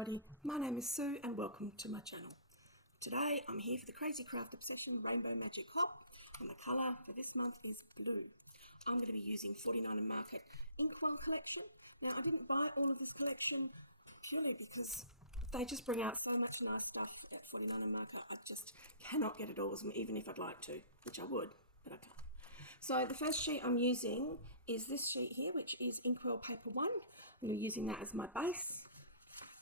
everybody, my name is Sue and welcome to my channel. Today I'm here for the Crazy Craft Obsession Rainbow Magic Hop and the colour for this month is blue. I'm going to be using 49 Market Inkwell collection. Now I didn't buy all of this collection purely because they just bring out so much nice stuff at 49 Market. I just cannot get it all, even if I'd like to, which I would, but I can't. So the first sheet I'm using is this sheet here, which is Inkwell Paper 1. I'm using that as my base.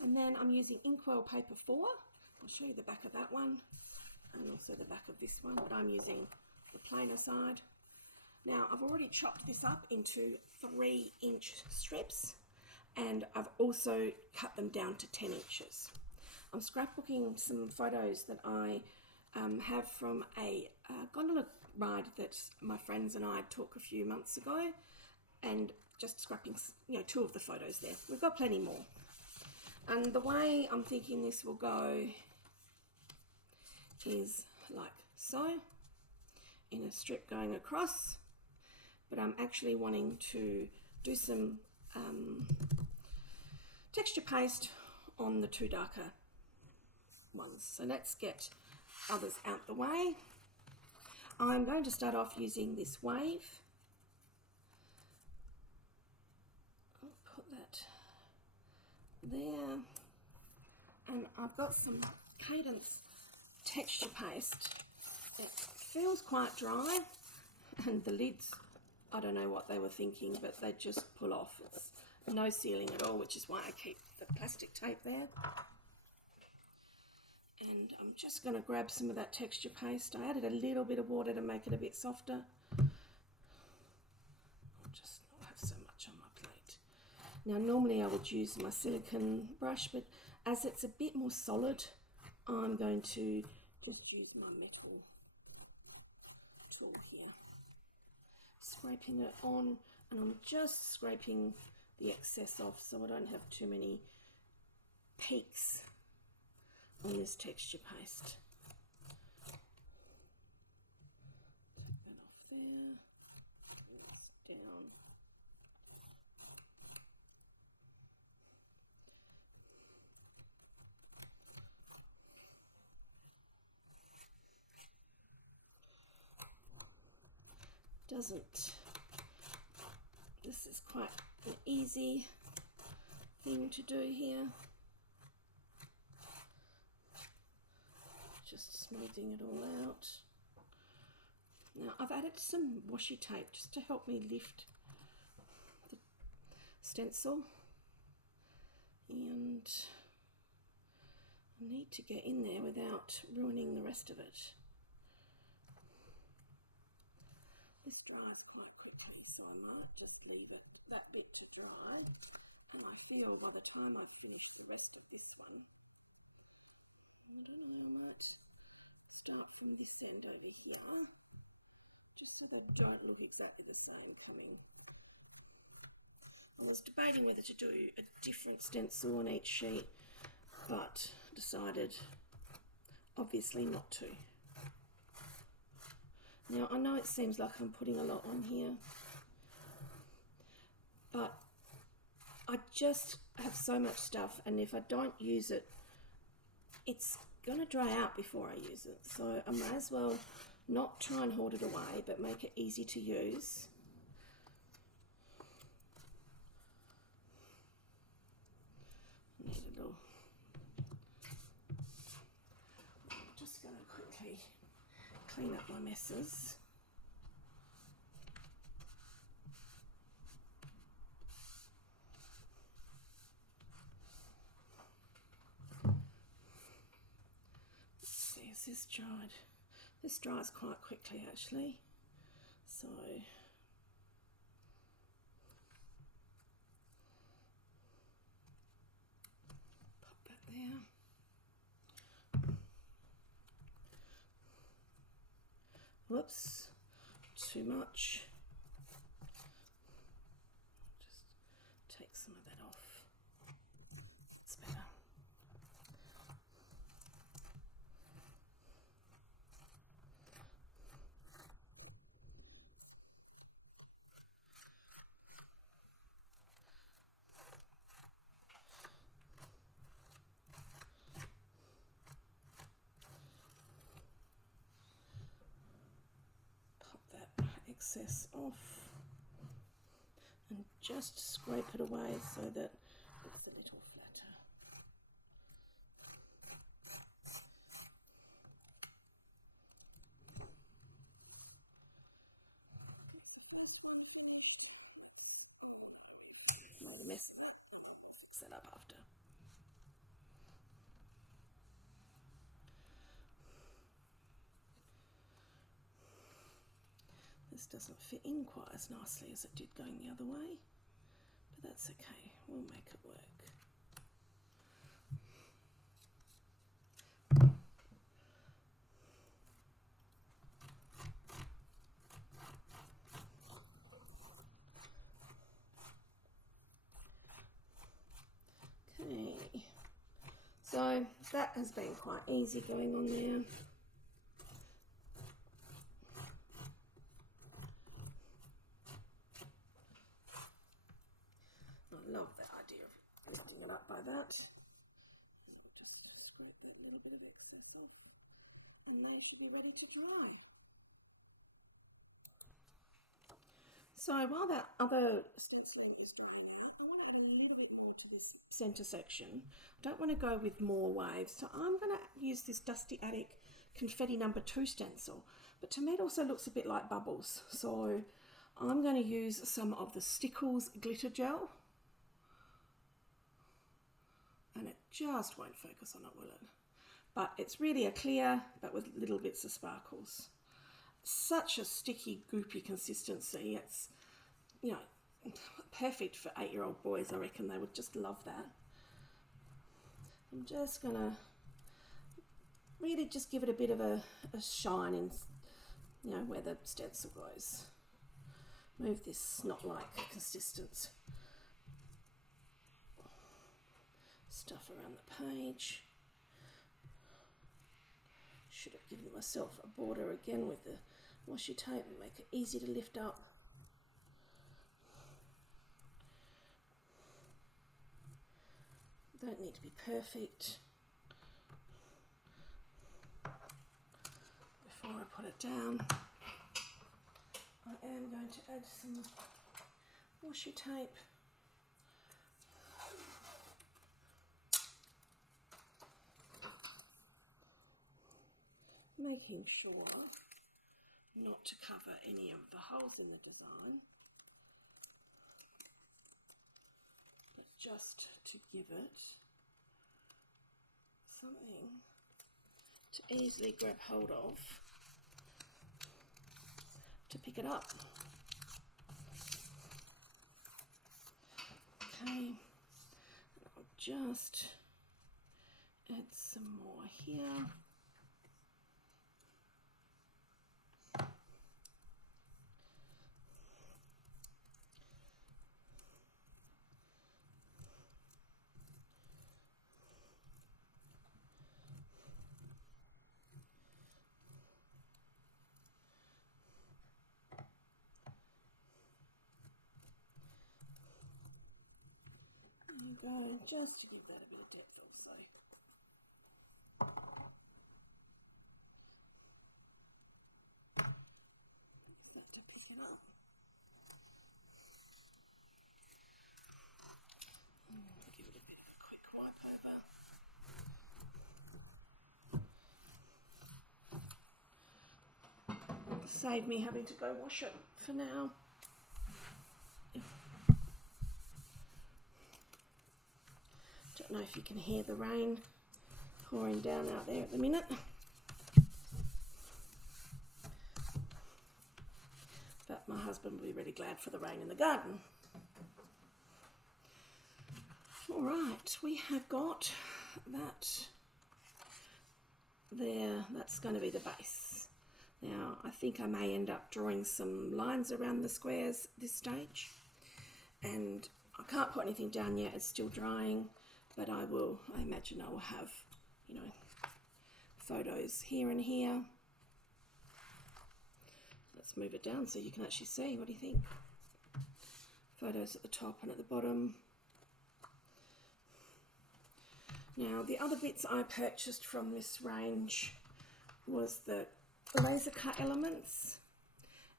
And then I'm using Inkwell Paper 4. I'll show you the back of that one and also the back of this one, but I'm using the plainer side. Now I've already chopped this up into 3-inch strips and I've also cut them down to 10 inches. I'm scrapbooking some photos that I have from a gondola ride that my friends and I took a few months ago, and just scrapping, two of the photos there. We've got plenty more. And the way I'm thinking this will go is like so, in a strip going across, but I'm actually wanting to do some texture paste on the two darker ones. So let's get others out the way. I'm going to start off using this wave. I'll put that there, and I've got some Cadence texture paste. It feels quite dry, and the lids, I don't know what they were thinking, but they just pull off. It's no sealing at all, which is why I keep the plastic tape there. And I'm just going to grab some of that texture paste. I added a little bit of water to make it a bit softer. I'll just not have so much on my plate. Now normally I would use my silicone brush, but as it's a bit more solid, I'm going to just use my metal tool here. Scraping it on, and I'm just scraping the excess off so I don't have too many peaks on this texture paste. Take that off there, bring this down. This is quite an easy thing to do here. Just smoothing it all out. Now I've added some washi tape just to help me lift the stencil, and I need to get in there without ruining the rest of it. This dries quite quickly, so I might just leave it that bit to dry, and I feel by the time I finish the rest of this one, I don't know, I might start from this end over here, just so they don't look exactly the same coming. I was debating whether to do a different stencil on each sheet, but decided obviously not to. Now I know it seems like I'm putting a lot on here, but I just have so much stuff, and if I don't use it, it's going to dry out before I use it. So I may as well not try and hold it away, but make it easy to use. Need a little. I'm just going to quickly clean up my messes. This dried. This dries quite quickly actually, so pop that there. Whoops, too much. Just take some of that off. It's better. excess off and just scrape it away so that it's a little flatter. No, the mess set up after. This doesn't fit in quite as nicely as it did going the other way, but that's okay, we'll make it work. Okay, so that has been quite easy going on there. I love the idea of lifting it up by that. Just scrape that little bit of excess off, and they should be ready to dry. So while that other stenciling is drying out, I want to add a little bit more to this centre section. I don't want to go with more waves, so I'm going to use this Dusty Attic Confetti No. 2 stencil. But to me it also looks a bit like bubbles, so I'm going to use some of the Stickles glitter gel. And it just won't focus on it, will it? But it's really a clear, but with little bits of sparkles. Such a sticky, goopy consistency. It's, you know, perfect for 8-year-old boys. I reckon they would just love that. I'm just gonna really just give it a bit of a shine in, you know, where the stencil goes. Move this snot-like consistent stuff around the page. Should have given myself a border again with the washi tape and make it easy to lift up. Don't need to be perfect. Before I put it down, I am going to add some washi tape. Making sure not to cover any of the holes in the design, but just to give it something to easily grab hold of to pick it up. Okay, and I'll just add some more here. There you go, just to give that a bit of depth also. That to pick it up. Give it a bit of a quick wipe over. Save me having to go wash it for now. Don't know if you can hear the rain pouring down out there at the minute. But my husband will be really glad for the rain in the garden. All right, we have got that there. That's going to be the base. Now, I think I may end up drawing some lines around the squares at this stage. And I can't put anything down yet, it's still drying, but I imagine I will have, you know, photos here and here. Let's move it down so you can actually see. What do you think? Photos at the top and at the bottom. Now, the other bits I purchased from this range was the laser cut elements,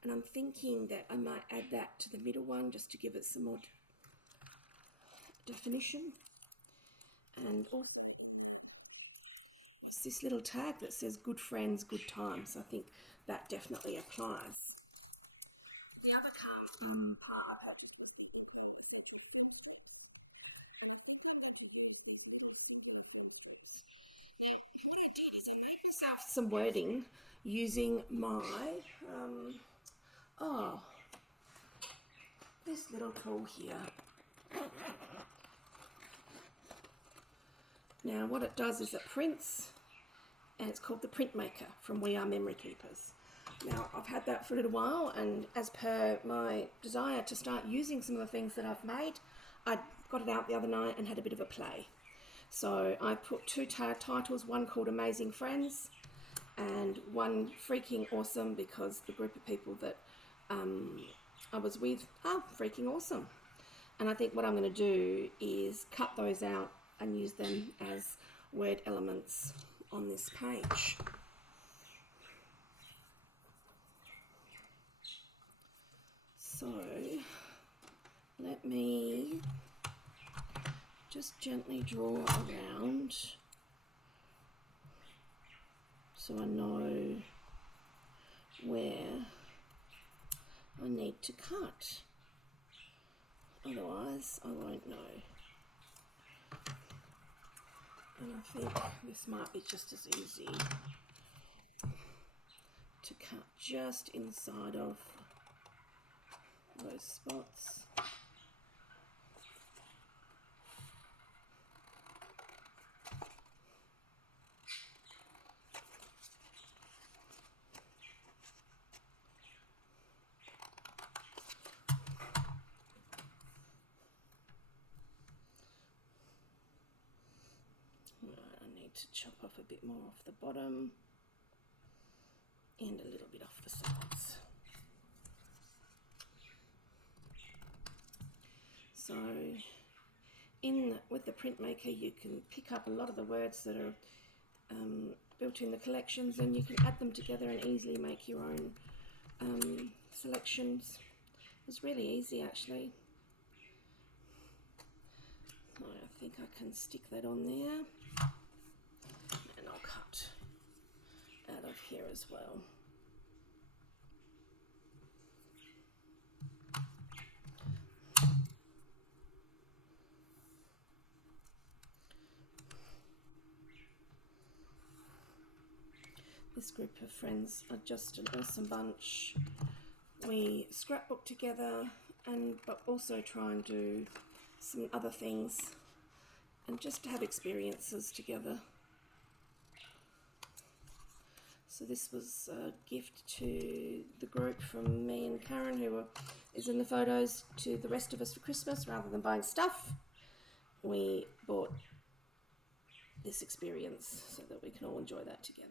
And I'm thinking that I might add that to the middle one just to give it some more definition. And also it's this little tag that says good friends, good times. I think that definitely applies. The other part some wording using my oh, this little tool here. Now what it does is it prints, and it's called the Print Maker from We Are Memory Keepers. Now I've had that for a little while, and as per my desire to start using some of the things that I've made, I got it out the other night and had a bit of a play. So I put two titles, one called Amazing Friends and one Freaking Awesome, because the group of people that I was with are freaking awesome. And I think what I'm going to do is cut those out and use them as word elements on this page. So let me just gently draw around so I know where I need to cut. Otherwise, I won't know. And I think this might be just as easy to cut just inside of those spots. To chop off a bit more off the bottom and a little bit off the sides. So with the Print Maker, you can pick up a lot of the words that are built in the collections, and you can add them together and easily make your own selections. It's really easy, actually. So I think I can stick that on there. And I'll cut out of here as well. This group of friends are just an awesome bunch. We scrapbook together, but also try and do some other things and just have experiences together. So this was a gift to the group from me and Karen, who is in the photos, to the rest of us for Christmas. Rather than buying stuff, we bought this experience so that we can all enjoy that together.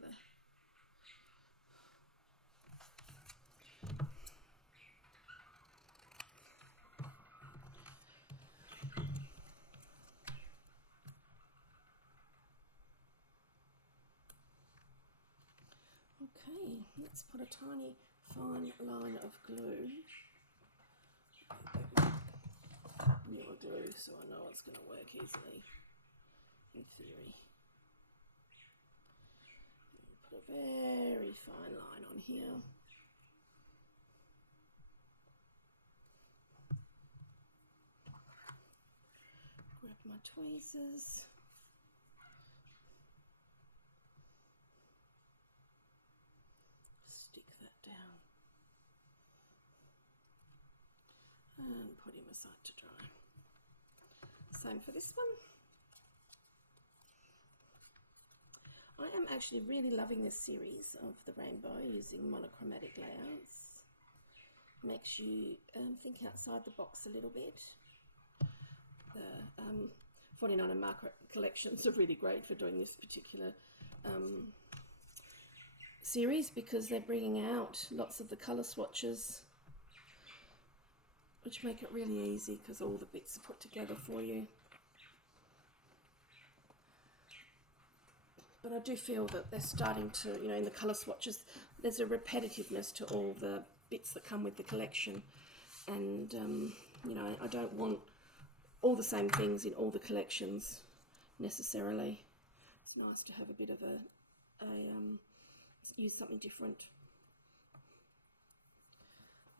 Okay, let's put a tiny fine line of glue. Newer glue, so I know it's going to work easily, in theory. Put a very fine line on here. Grab my tweezers. Stick that down. And put him aside to dry. Same for this one. I am actually really loving this series of the rainbow using monochromatic layouts. Makes you think outside the box a little bit. The 49 and Market collections are really great for doing this particular series, because they're bringing out lots of the colour swatches, which make it really easy because all the bits are put together for you. But I do feel that they're starting to, in the colour swatches, there's a repetitiveness to all the bits that come with the collection. And, you know, I don't want all the same things in all the collections necessarily. It's nice to have a bit of use something different.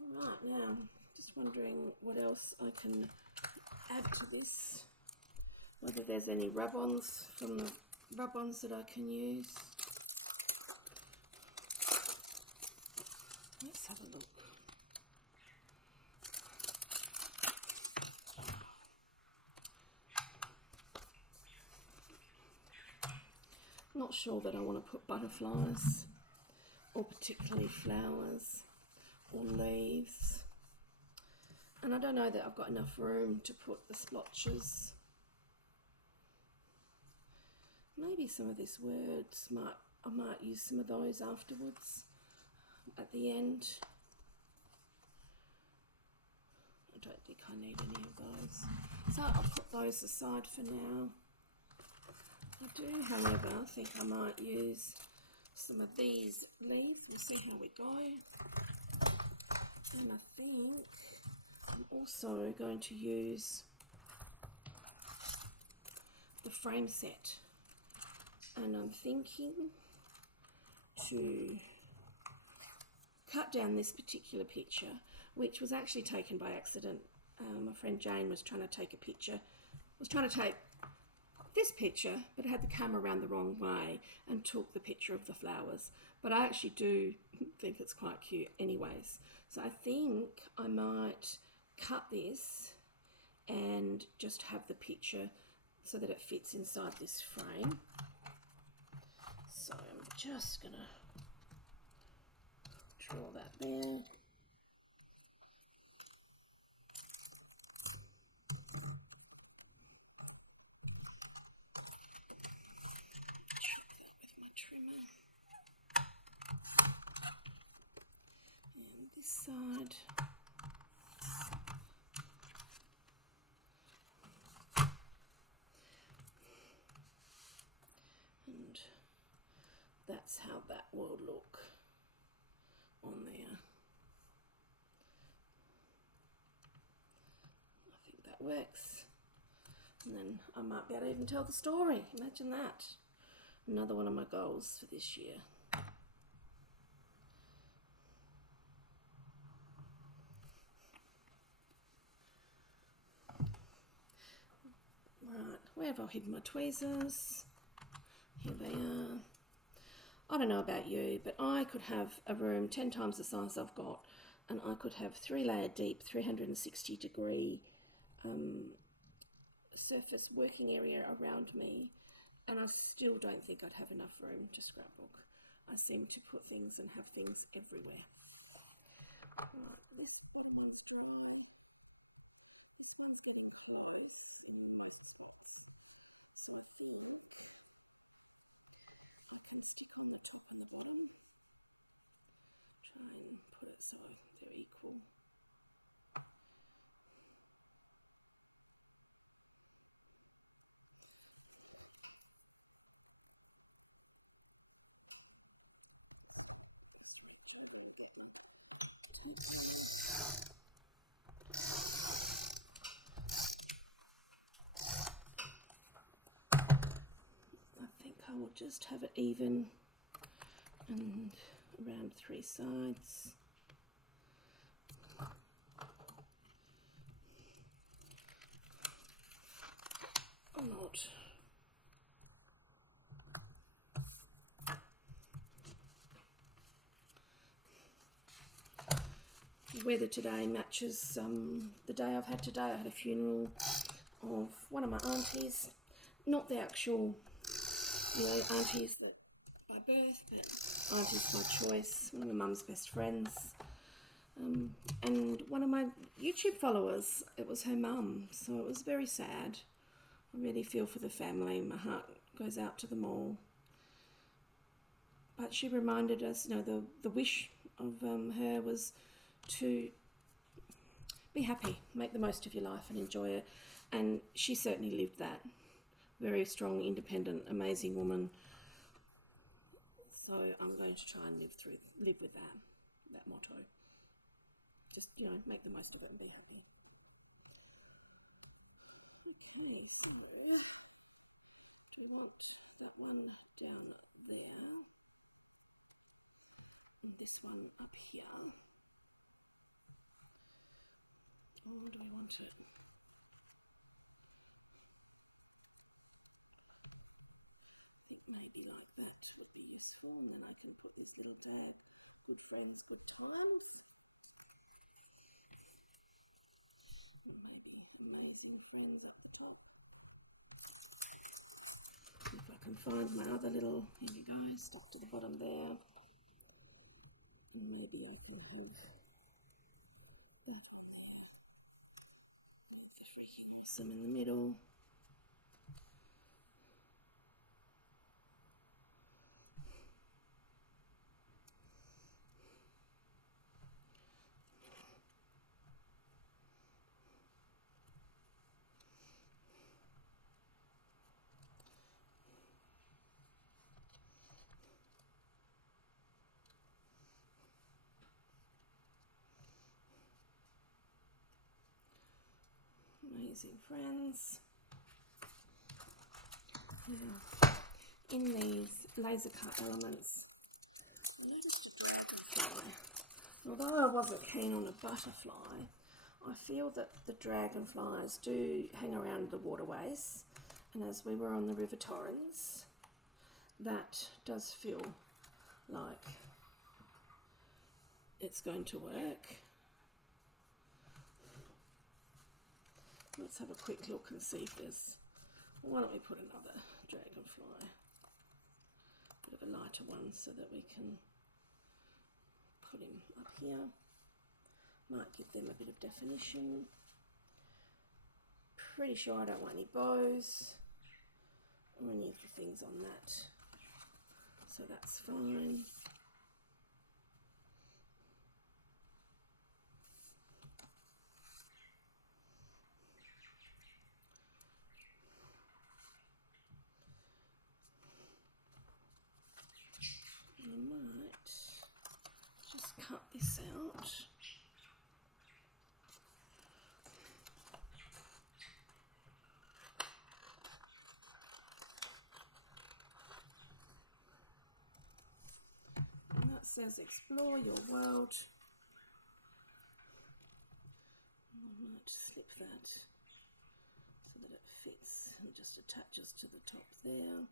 All right, now, just wondering what else I can add to this. Whether there's any rub-ons from the rub-ons that I can use. Let's have a look. Not sure that I want to put butterflies or particularly flowers or leaves. And I don't know that I've got enough room to put the splotches. Maybe some of these words I might use some of those afterwards at the end. I don't think I need any of those. So I'll put those aside for now. I do, however, think I might use some of these leaves. We'll see how we go. And I think I'm also going to use the frame set. And I'm thinking to cut down this particular picture, which was actually taken by accident. My friend Jane was trying to take this picture, but it had the camera around the wrong way and took the picture of the flowers. But I actually do think it's quite cute anyways. So I think I might cut this and just have the picture so that it fits inside this frame. So I'm just gonna draw that there. Side. And that's how that will look on there. I think that works. And then I might be able to even tell the story. Imagine that. Another one of my goals for this year. Right, where have I hidden my tweezers? Here they are. I don't know about you, but I could have a room 10 times the size I've got, and I could have 3-layer deep, 360 degree surface working area around me, and I still don't think I'd have enough room to scrapbook. I seem to put things and have things everywhere. Right, this one's dry. This one's getting close. I think I will just have it even and around 3 sides. Or not. The weather today matches the day I've had today. I had a funeral of one of my aunties, not the actual, aunties that by birth, but aunties by choice, one of my mum's best friends, and one of my YouTube followers. It was her mum, so it was very sad. I really feel for the family. My heart goes out to them all. But she reminded us, the wish of her was to be happy, make the most of your life and enjoy it. And she certainly lived that. Very strong, independent, amazing woman. So I'm going to try and live with that motto. just, make the most of it and be happy. Okay, so we want that one down there and this one up here. Maybe like that would be useful, and then I can put this little tag, good friends, good times. Maybe amazing friends at the top. If I can find my other little, here we go, stuck to the bottom there. And maybe I can have that one there. That's freaking awesome in the middle. Amazing friends. Now, in these laser cut elements, although I wasn't keen on a butterfly, I feel that the dragonflies do hang around the waterways, and as we were on the River Torrens, that does feel like it's going to work. Let's have a quick look and see if there's, why don't we put another dragonfly, a bit of a lighter one so that we can put him up here. Might give them a bit of definition. Pretty sure I don't want any bows or any of the things on that, so that's fine. I might just cut this out. And that says explore your world. I might slip that so that it fits and just attaches to the top there.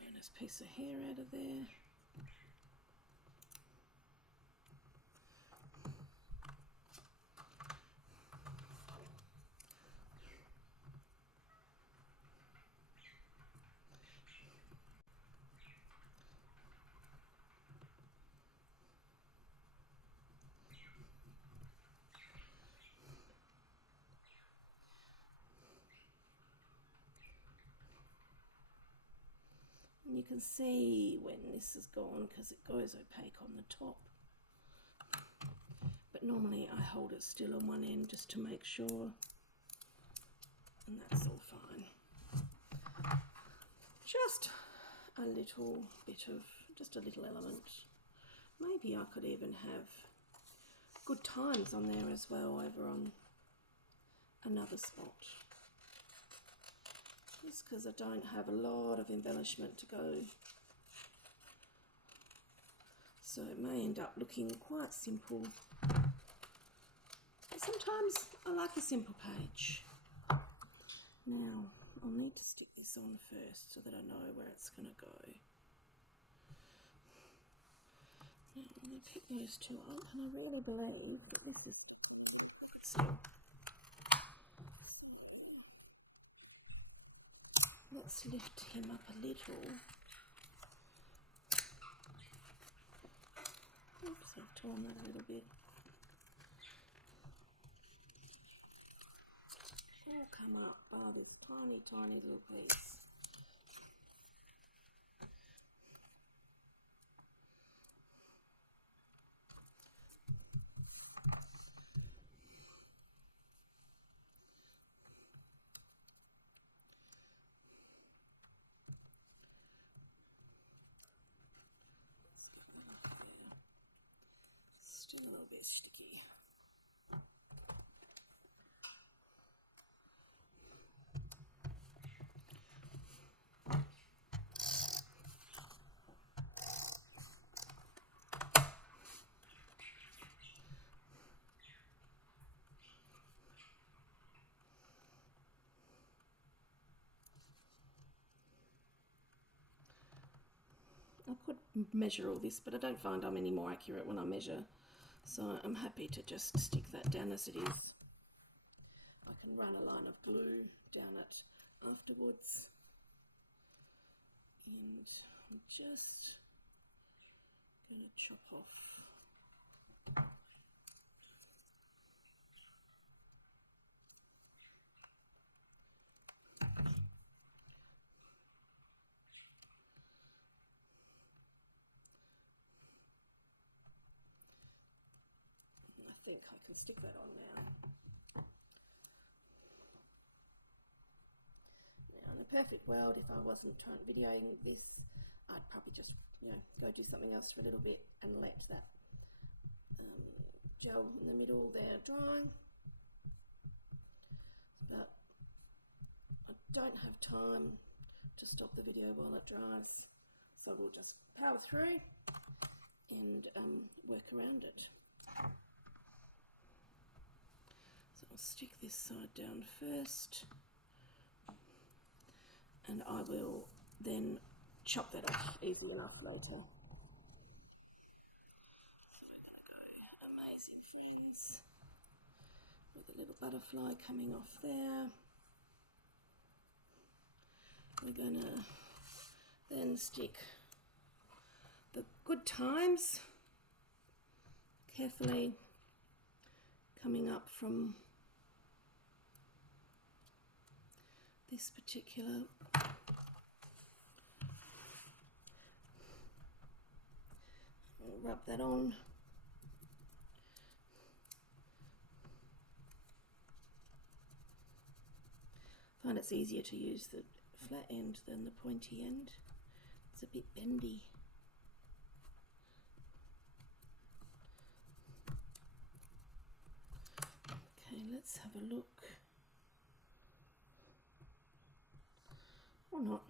Bonus piece of hair out of there. And you can see when this is gone because it goes opaque on the top. But normally I hold it still on one end just to make sure, and that's all fine. Just a little bit of, just a little element. Maybe I could even have good times on there as well over on another spot. Just because I don't have a lot of embellishment to go, so it may end up looking quite simple. But sometimes I like a simple page. Now I'll need to stick this on first so that I know where it's going to go. Now I'm going to pick those two up, and I really believe that this is so. Let's lift him up a little. Oops, I've torn that a little bit. All come up, this tiny, tiny little piece. is sticky. I could measure all this, but I don't find I'm any more accurate when I measure, so I'm happy to just stick that down as it is. I can run a line of glue down it afterwards, and I'm just going to chop off I think I can stick that on now. Now, in a perfect world, if I wasn't videoing this, I'd probably just, go do something else for a little bit and let that gel in the middle there dry. But I don't have time to stop the video while it dries, so we'll just power through and work around it. So I'll stick this side down first, and I will then chop that off easy enough later. So we're going to go Amazing Friends with a little butterfly coming off there. We're going to then stick the Good Times carefully coming up from this particular rub that on. I find it's easier to use the flat end than the pointy end. It's a bit bendy. Okay, let's have a look. Or not.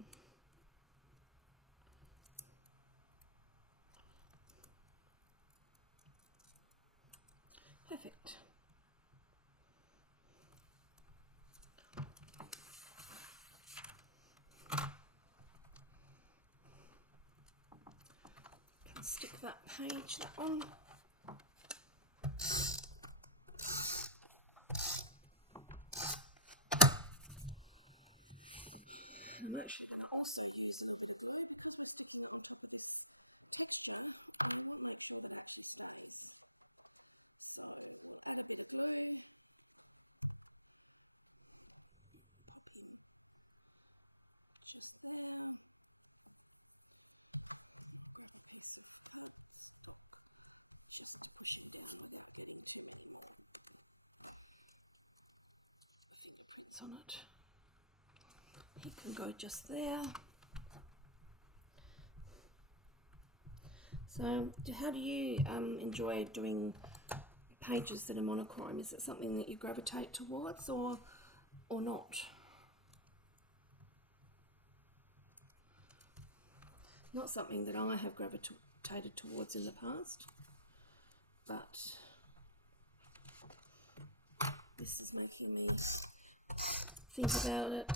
Perfect. Can stick that page, that on. I'm actually going to also use a bit of glue. It's on it. He can go just there. So, how do you enjoy doing pages that are monochrome? Is it something that you gravitate towards, or not? Not something that I have gravitated towards in the past, but this is making me think about it,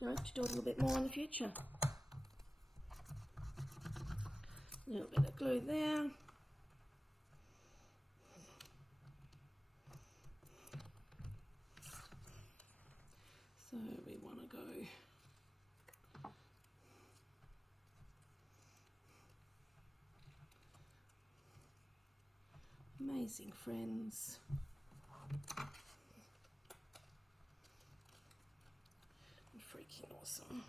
to do a little bit more in the future. A little bit of glue there. So we want to go Amazing Friends. And freaking awesome.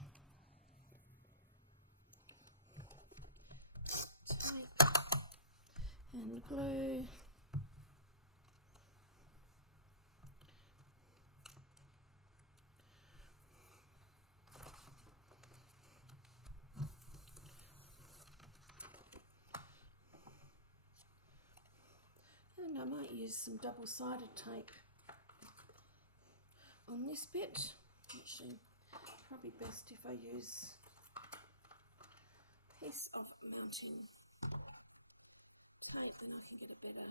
Tape and glue. And I might use some double-sided tape on this bit. Actually, probably best if I use a piece of mounting tape, then I can get a better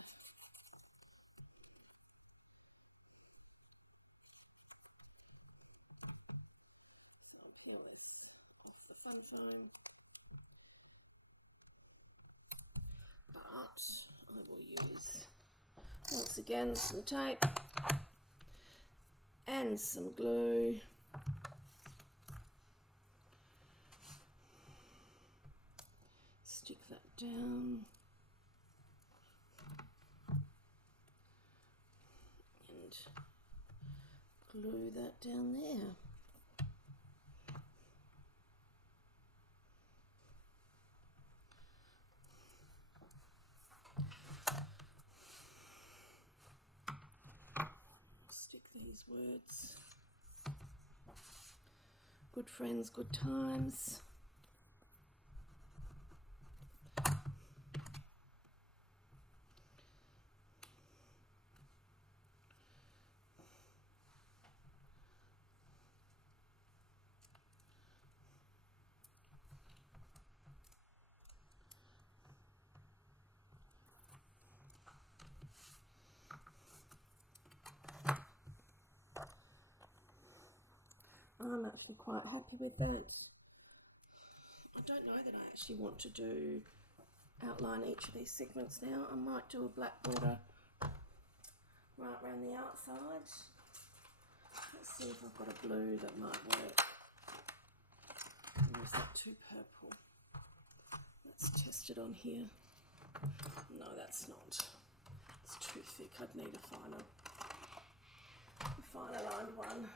peel this off the fun zone. But I will use, once again, some tape and some glue. Stick that down and glue that down there. Stick these words: good friends, good times. I'm actually quite happy with that. I don't know that I actually want to outline each of these segments now. I might do a black border right around the outside. Let's see if I've got a blue that might work. Or is that too purple? Let's test it on here. No, that's not. It's too thick. I'd need a finer lined one.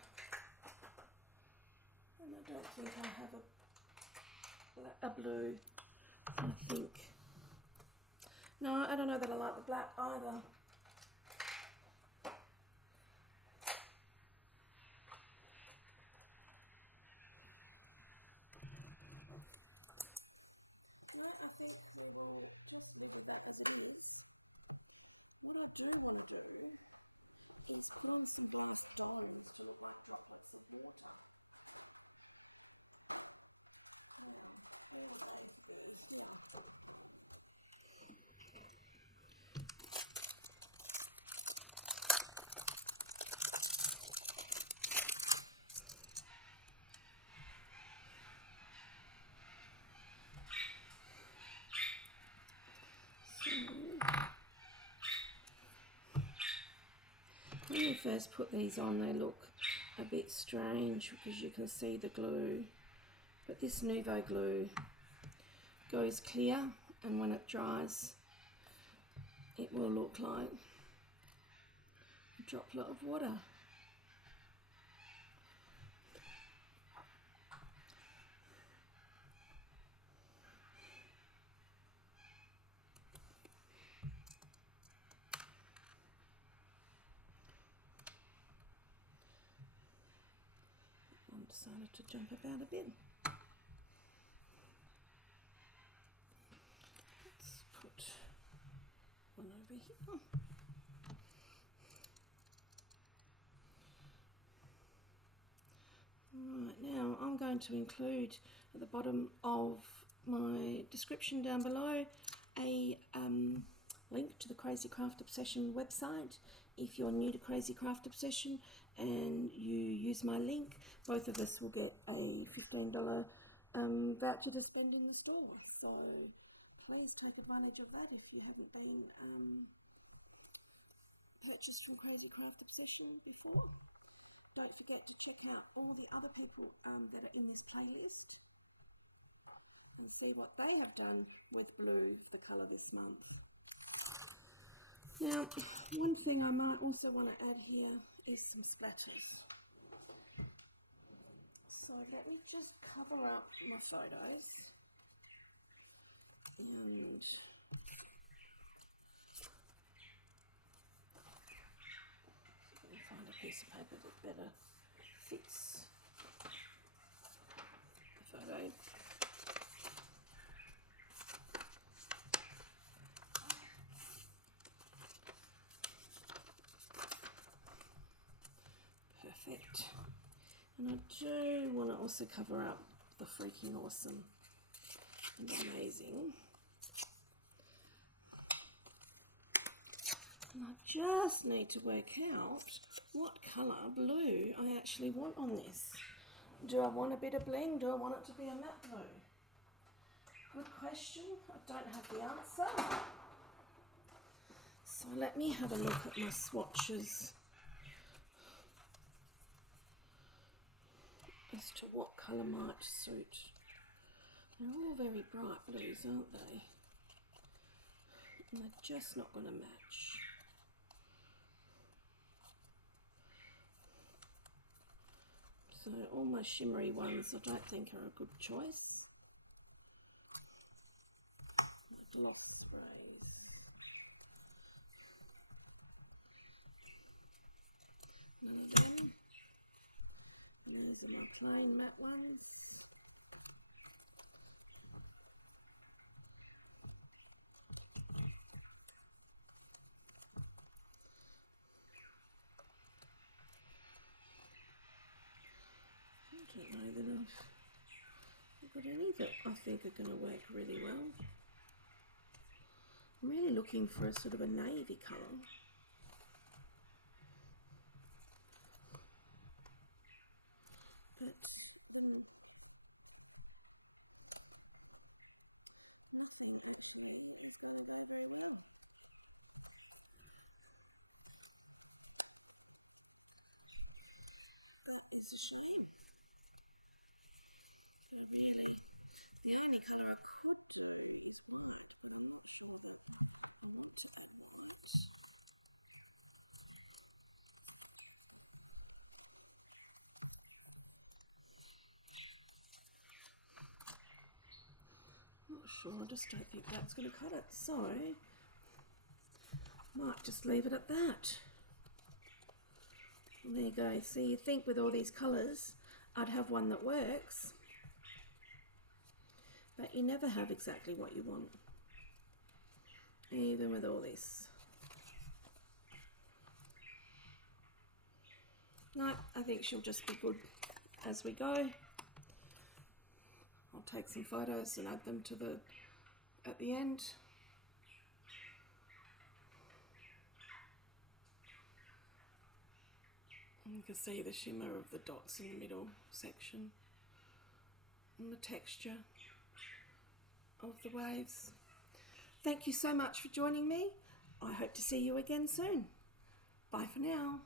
And I don't think I have a blue. I think. No, I don't know that I like the black either. No, I think we will what I do is throw some blank lines to the back of the water. When you first put these on, they look a bit strange because you can see the glue, but this Nouveau glue goes clear, and when it dries it will look like a droplet of water. I decided to jump about a bit. Let's put one over here. Right, now I'm going to include at the bottom of my description down below a link to the Crazy Craft Obsession website. If you're new to Crazy Craft Obsession and you use my link, both of us will get a $15 voucher to spend in the store. So please take advantage of that if you haven't been purchased from Crazy Craft Obsession before. Don't forget to check out all the other people that are in this playlist and see what they have done with blue, the colour this month. Now, one thing I might also want to add here is some splatters. So let me just cover up my photos and find a piece of paper that better fits the photo. also cover up the freaking awesome and amazing. And I just need to work out what colour blue I actually want on this. Do I want a bit of bling? Do I want it to be a matte blue? Good question. I don't have the answer. So let me have a look at my swatches as to what colour might suit. They're all very bright blues, aren't they? And they're just not going to match. So all my shimmery ones I don't think are a good choice. The gloss sprays. None of them. And these are my plain matte ones. I don't know that I've got any that I think are going to work really well. I'm really looking for a sort of a navy colour. But it's a shame. But really, the only colour I could do is not sure, I just don't think that's going to cut it, so might just leave it at that. And there you go. See, you think with all these colours I'd have one that works, but you never have exactly what you want, even with all this. No, I think she'll just be good as we go. I'll take some photos and add them to at the end. You can see the shimmer of the dots in the middle section and the texture of the waves. Thank you so much for joining me. I hope to see you again soon. Bye for now.